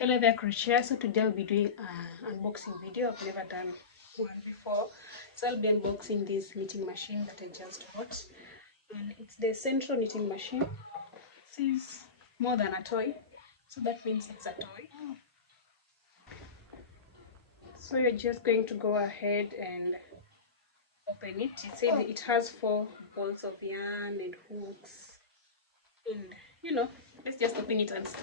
Hello there, crochet. So today I'll be doing an unboxing video. I've never done one before, so I'll be unboxing this knitting machine that I just bought, and it's the Sentro knitting machine. It says more than a toy, so that means it's a toy. So you're just going to go ahead and open it. It says it has 4 balls of yarn and hooks, and let's just open it and see.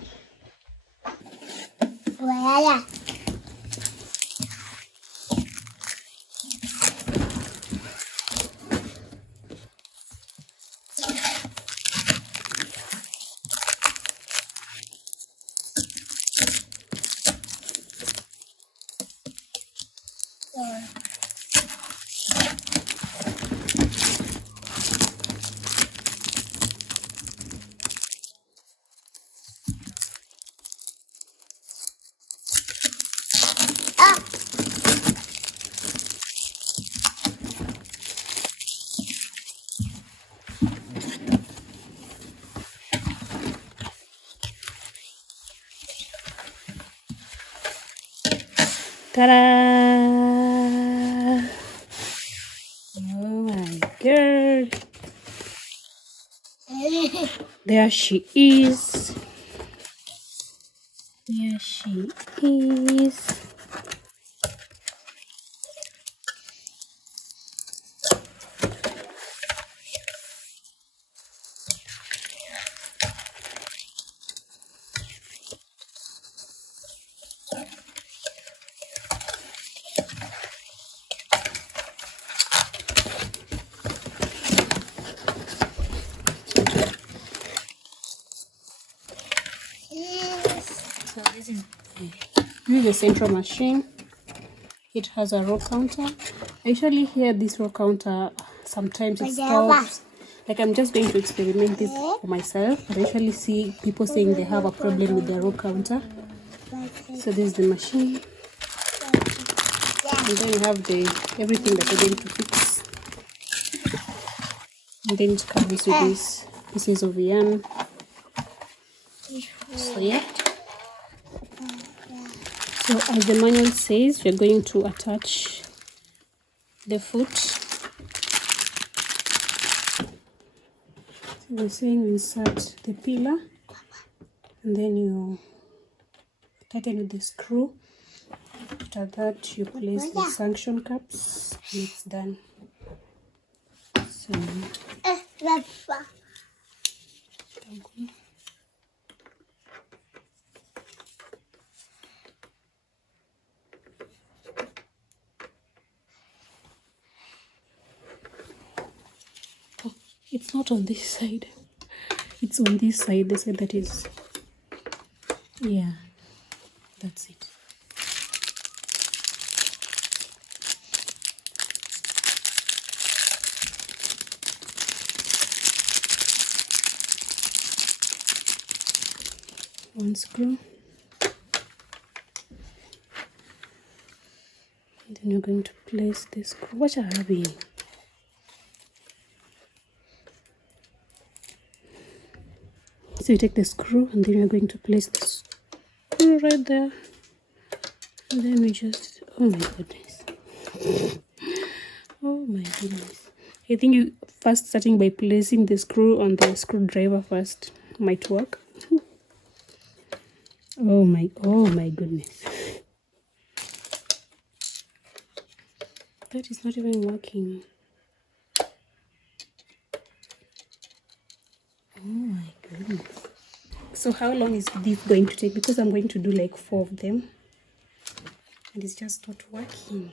Ta-da! Oh my god! There she is. There she is. So this is the Sentro machine. It has a row counter. I usually hear this row counter sometimes it stops. Like, I'm just going to experiment this for myself, but I usually see people saying they have a problem with their row counter. So this is the machine, and then you have everything that you're going to fix, and then it comes with these pieces of yarn. So yeah. So as the manual says, we're going to attach the foot. So we're saying insert the pillar, and then you tighten with the screw. After that, you place the suction cups, and it's done. So it's not on this side, it's on this side, the side that is, yeah, that's it. One screw, and then you're going to place this screw. What a hurry! So you take the screw, and then you're going to place the screw right there, and then we just, oh my goodness, oh my goodness. I think you first starting by placing the screw on the screwdriver first might work. Oh my goodness, that is not even working. Oh my goodness. So how long is this going to take? Because I'm going to do like 4 of them, and it's just not working.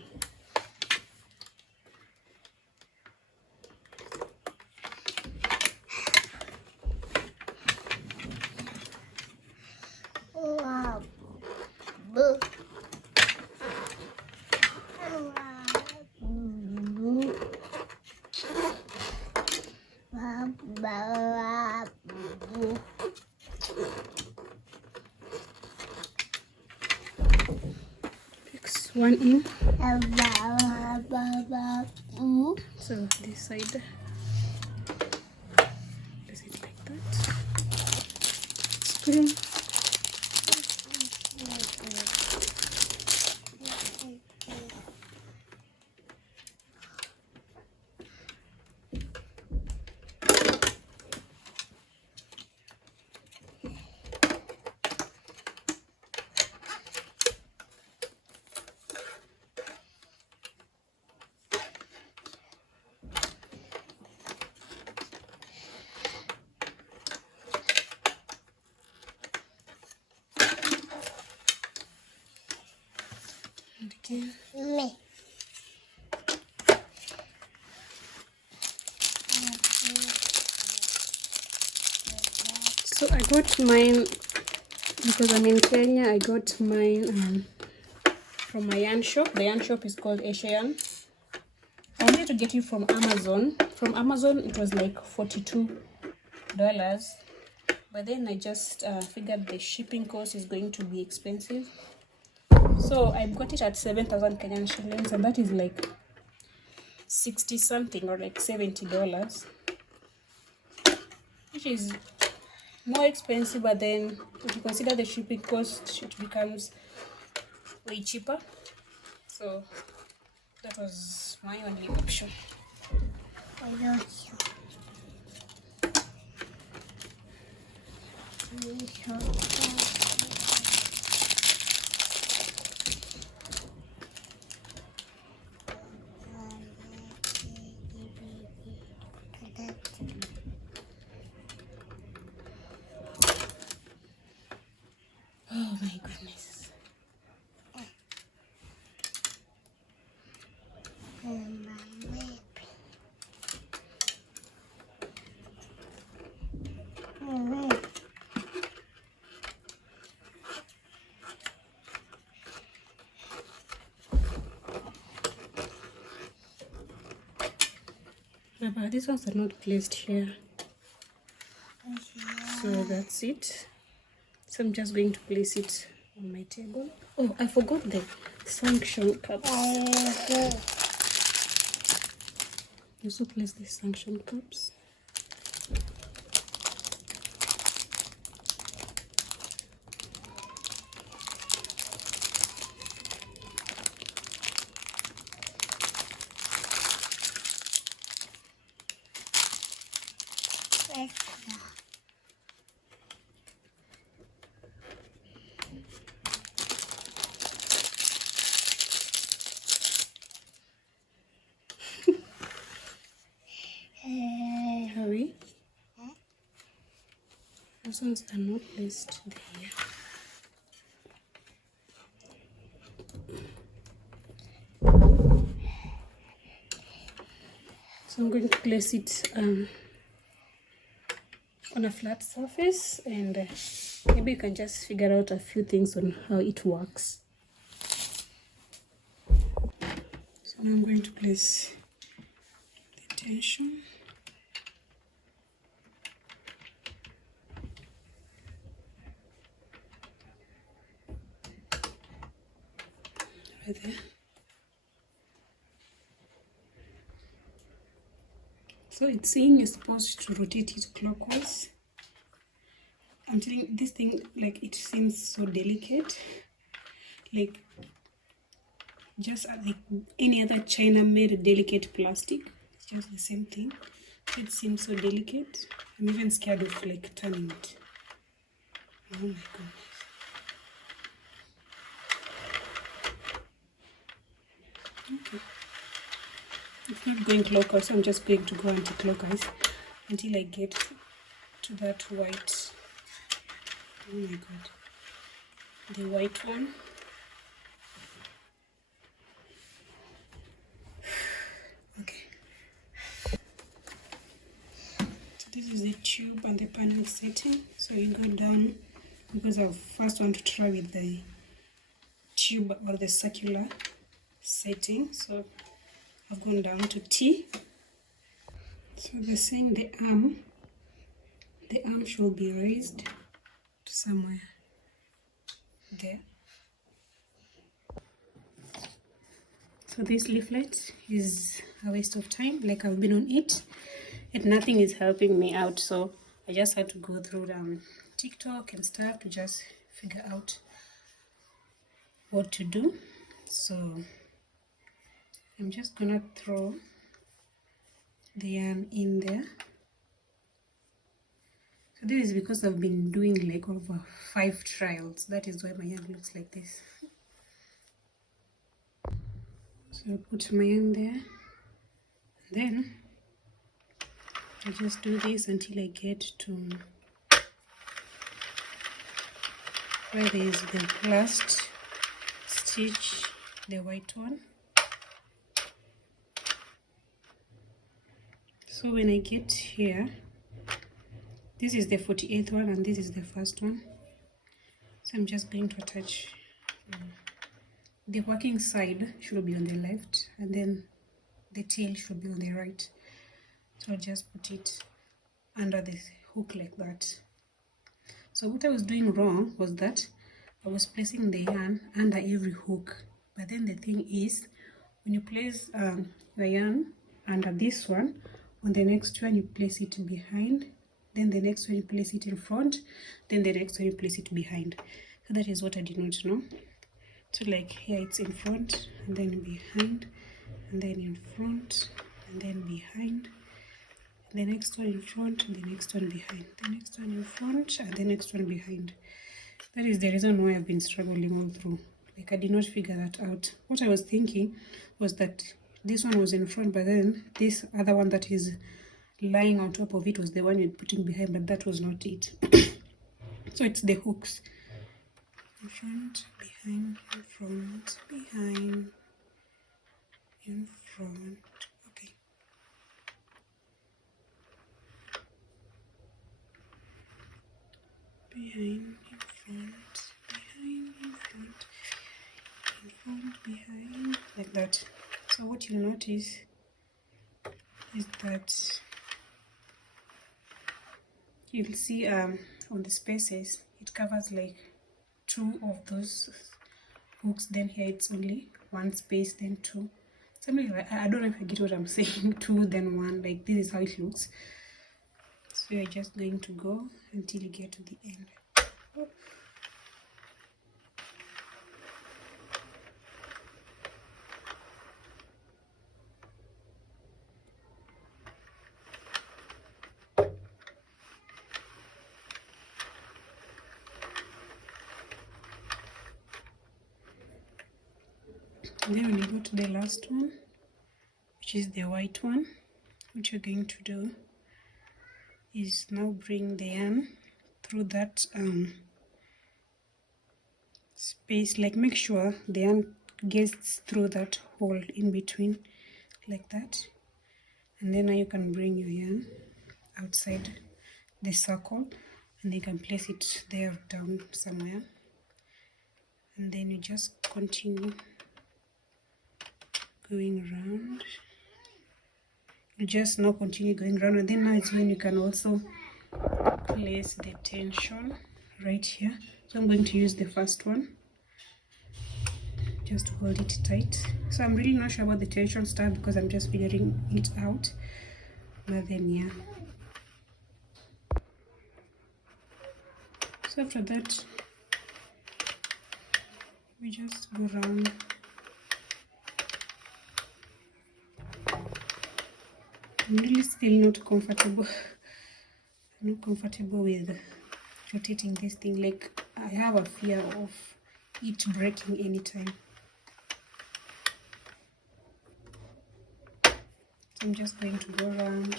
Fix one in. So this side, does it like that? Spin. And again. Me. So I got mine because I'm in Kenya. I got mine from my yarn shop. The yarn shop is called Asia Yarn. I wanted to get it from Amazon. From Amazon, it was like $42. But then I just figured the shipping cost is going to be expensive. So I got it at 7,000 Kenyan shillings, and that is like 60 something or like $70, which is more expensive, but then if you consider the shipping cost, it becomes way cheaper. So that was my only option. Oh my goodness. But these ones are not placed here. So that's it. So I'm just going to place it on my table. Oh, I forgot the sanction cups. Also place the sanction cups. Hurry. Those ones are not placed there. So I'm going to place it on a flat surface, and maybe you can just figure out a few things on how it works. So now I'm going to place the tension. Right there. So it's saying you're supposed to rotate it clockwise. I'm telling this thing, like, it seems so delicate, like just like any other China made delicate plastic. It's just the same thing. It seems so delicate. I'm even scared of like turning it. Oh my goodness. Okay. It's not going clockwise, so I'm just going to go anti-clockwise until I get to that white. Oh my god. The white one. Okay. So this is the tube and the panel setting. So you go down, because I first want to try with the tube or the circular setting. So I've gone down to T. So they're saying the arm should be raised to somewhere there. So this leaflet is a waste of time. Like, I've been on it and nothing is helping me out. So I just had to go through TikTok and stuff to just figure out what to do. So I'm just gonna throw the yarn in there. So this is because I've been doing like over 5 trials. That is why my yarn looks like this. So I put my yarn there, and then I just do this until I get to where there is the last stitch the white one. So when I get here, this is the 48th one and this is the first one. So I'm just going to attach the working side should be on the left and then the tail should be on the right. So I'll just put it under the hook like that. So what I was doing wrong was that I was placing the yarn under every hook, but then the thing is, when you place the yarn under this one, on the next one you place it behind, then the next one you place it in front, then the next one you place it behind. So that is what I did not know. So like here it's in front and then behind and then in front and then behind, the next one in front and the next one behind, the next one in front and the next one behind. That is the reason why I've been struggling all through. Like I did not figure that out. What I was thinking was that this one was in front, but then this other one that is lying on top of it was the one you're putting behind, but that was not it. So it's the hooks. In front, behind, in front, behind, in front. Okay. Behind, in front, behind, in front, in front, behind, like that. So what you'll notice is that you'll see on the spaces it covers like 2 of those hooks, then here it's only 1 space, then 2, something like I don't know if you get what I'm saying. 2 then 1, like this is how it looks. So you're just going to go until you get to the end. And then when you go to the last one, which is the white one, what you're going to do is now bring the yarn through that space, like make sure the yarn gets through that hole in between like that, and then now you can bring your yarn outside the circle and you can place it there down somewhere, and then you just continue going around. You just now continue going around, and then now it's when you can also place the tension right here. So I'm going to use the first one just to hold it tight. So I'm really not sure about the tension stuff because I'm just figuring it out, but then yeah. So after that we just go around. I'm really still not comfortable. I'm not comfortable with rotating this thing. Like I have a fear of it breaking anytime. So I'm just going to go around.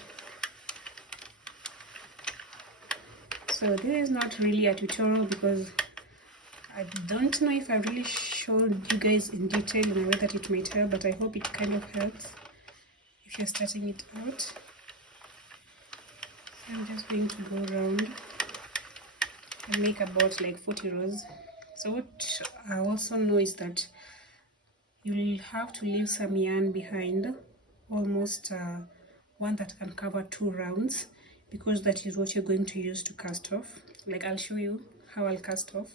So this is not really a tutorial because I don't know if I really showed you guys in detail in a way that it might help, but I hope it kind of helps if you're starting it out. So I'm just going to go around and make about like 40 rows. So what I also know is that you'll have to leave some yarn behind, almost one that can cover 2 rounds, because that is what you're going to use to cast off. Like I'll show you how I'll cast off.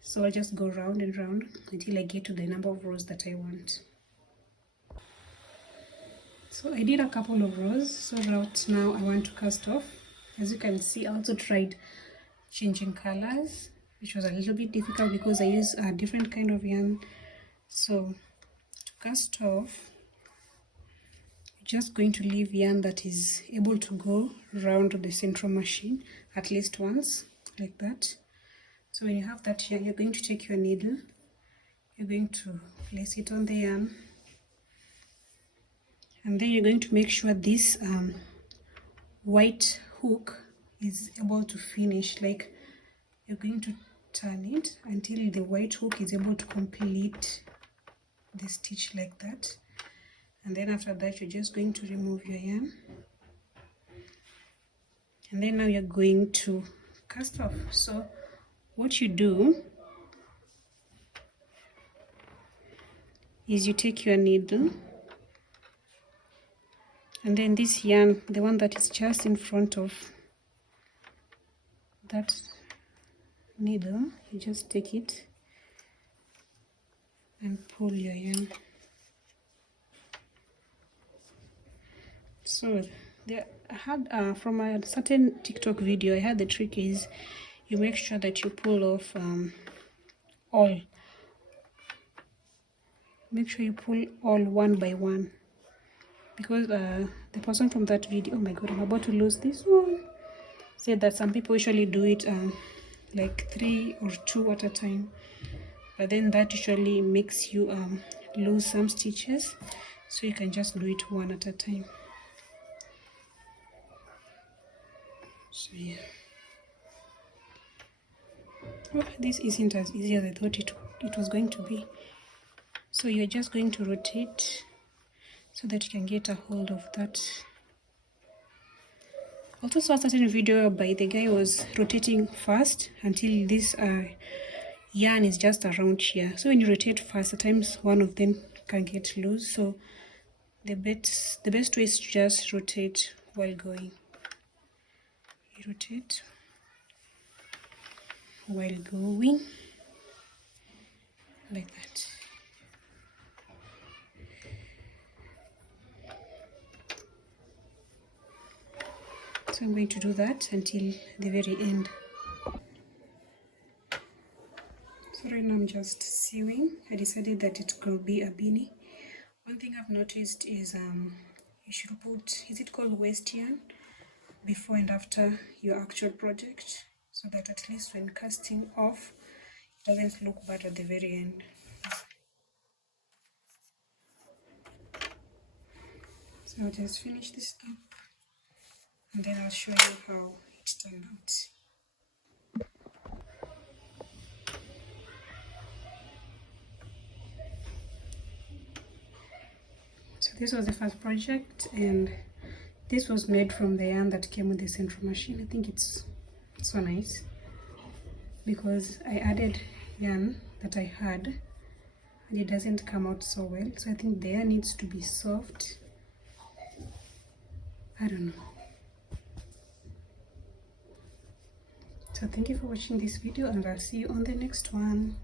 So I'll just go round and round until I get to the number of rows that I want. So I did a couple of rows, so right now I want to cast off. As you can see, I also tried changing colors, which was a little bit difficult because I use a different kind of yarn. So to cast off, you're just going to leave yarn that is able to go around the Sentro machine at least once, like that. So when you have that yarn, you're going to take your needle, you're going to place it on the yarn, and then you're going to make sure this white hook is able to finish. Like you're going to turn it until the white hook is able to complete the stitch like that, and then after that you're just going to remove your yarn, and then now you're going to cast off. So what you do is you take your needle, and then this yarn, the one that is just in front of that needle, you just take it and pull your yarn. So I had from a certain TikTok video, I had the trick is you make sure that you pull off all. Make sure you pull all one by one, because the person from that video, oh my god, I'm about to lose this one, said that some people usually do it like 3 or 2 at a time, but then that usually makes you lose some stitches, so you can just do it one at a time. So yeah, well, this isn't as easy as I thought it was going to be. So you're just going to rotate so that you can get a hold of that. I also saw a certain video by the guy was rotating fast until this yarn is just around here. So when you rotate fast, at times one of them can get loose. So the best way is to just rotate while going. You rotate while going like that. So I'm going to do that until the very end. So right now I'm just sewing. I decided that it could be a beanie. One thing I've noticed is you should put, is it called waste yarn, before and after your actual project, so that at least when casting off it doesn't look bad at the very end. So I'll just finish this up and then I'll show you how it turned out. So this was the first project, and this was made from the yarn that came with the Sentro machine. I think it's so nice because I added yarn that I had and it doesn't come out so well. So I think the yarn needs to be soft. I don't know. So thank you for watching this video, and I'll see you on the next one.